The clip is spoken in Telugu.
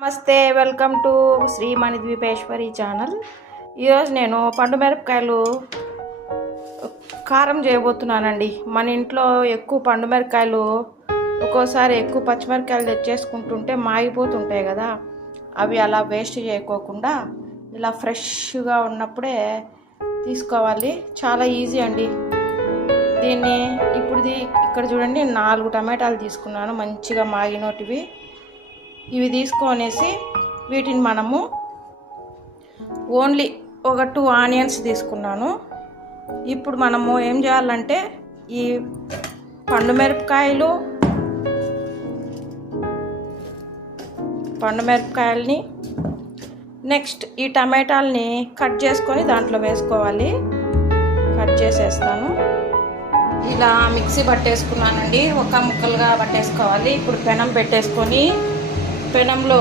నమస్తే, welcome to Shri Manidweepeswari channel. ఈరోజు నేను పండు మిరపకాయలు కారం చేయబోతున్నానండి. మన ఇంట్లో ఎక్కువ పండు మిరపకాయలు, ఒక్కోసారి ఎక్కువ పచ్చిమిరపకాయలు తెచ్చేసుకుంటుంటే మాగిపోతుంటాయి కదా. అవి అలా వేస్ట్ చేయకోకుండా ఇలా ఫ్రెష్గా ఉన్నప్పుడే తీసుకోవాలి. చాలా ఈజీ అండి. దీన్ని ఇక్కడ చూడండి, 4 టమాటాలు తీసుకున్నాను, మంచిగా మాగినోటివి. ఇవి తీసుకొనేసి వీటిని మనము ఓన్లీ ఒక 2 ఆనియన్స్ తీసుకున్నాను. ఇప్పుడు మనము ఏం చేయాలంటే ఈ పండు మిరపకాయలని నెక్స్ట్ ఈ టమాటాలని కట్ చేసుకొని దాంట్లో వేసుకోవాలి. కట్ చేసేస్తాను. ఇలా మిక్సీ పట్టేసుకున్నానండి, ఒక ముక్కలుగా పట్టేసుకోవాలి. ఇప్పుడు పెనం పెట్టేసుకొని పెనంలో